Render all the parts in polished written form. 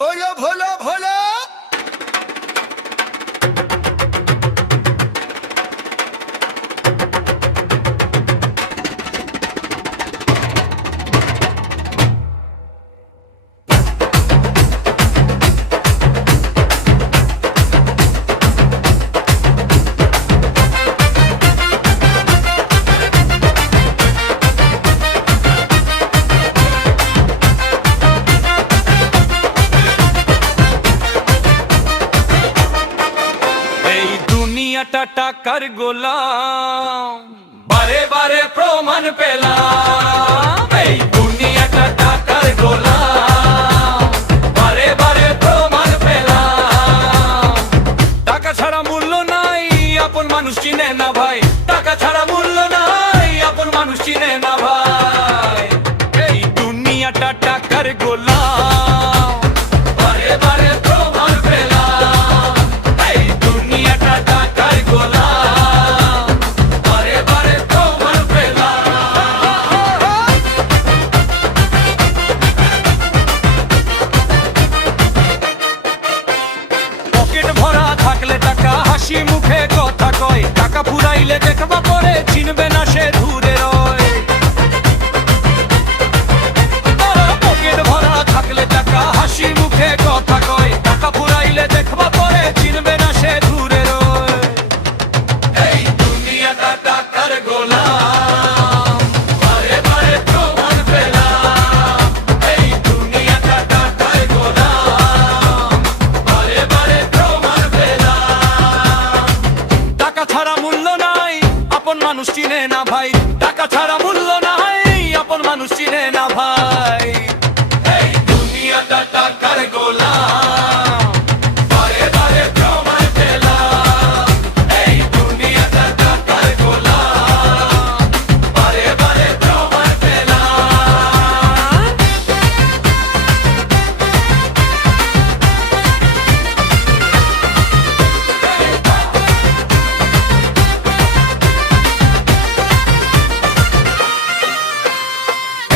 ওরে ভোলা ভোলা টাকার গোলাম বারে বারে প্রমাণ পেলাম এই দুনিয়াটা টাকার গোলাম বারে বারে প্রমাণ পেলাম টাকা ছাড়া মূল্য নাই আপন মানুষ চিনে না ভাই টাকা ছাড়া মূল্য নাই আপন মানুষ চিনে না ভাই এই দুনিয়াটা টাকার গোলাম বারে বারে প্রমাণ পেলাম এই দুনিয়াটা টাকার গোলাম বারে বারে প্রমাণ পেলাম পকেট ভরা থাকলে টাকা হাসি মুখে কথা কয় টাকা ফুরাইলে দেখবা পরে চিনবে না সে দূরে রয় পকেট ভরা থাকলে টাকা হাসি মুখে কথা কয় টাকা ফুরাইলে দেখবা পরে চিনবে না সে দূরে রয় এই দুনিয়াটা টাকার গোলাম বারে বারে প্রমাণ পেলাম এই দুনিয়াটা টাকার গোলাম বারে বারে প্রমাণ পেলাম টাকা ছাড়া মূল্য নাই আপন মানুষ চিনে না ভাই টাকা ছাড়া মূল্য নাই আপন মানুষ চিনে না ভাই এই দুনিয়াটা টাকার গোলাম বারে বারে প্রমাণ পেলাম এই দুনিয়াটা টাকার গোলাম বারে বারে প্রমাণ পেলাম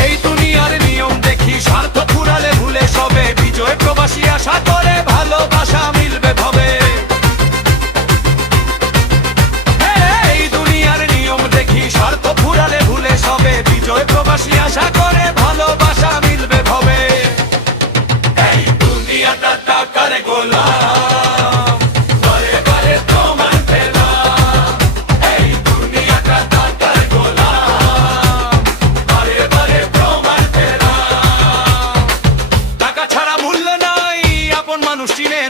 এই দুনিয়ার নিয়ম দেখি স্বার্থ ফুরালে ভুলে সবে বিজয় প্রবাসী আশা করে ভালোবাসা মিলবে ভবে এই দুনিয়ার নিয়ম দেখি স্বার্থ ফুরালে ভুলে সবে বিজয় প্রবাসী আশা করে ভালোবাসা মিলবে ভবে এই দুনিয়াটা টাকার গোলাম বারে বারে প্রমাণ পেলাম এই দুনিয়াটা টাকার গোলাম বারে বারে প্রমাণ পেলাম টাকা ছাড়া মূল্য নাই আপন মানুষ চিনে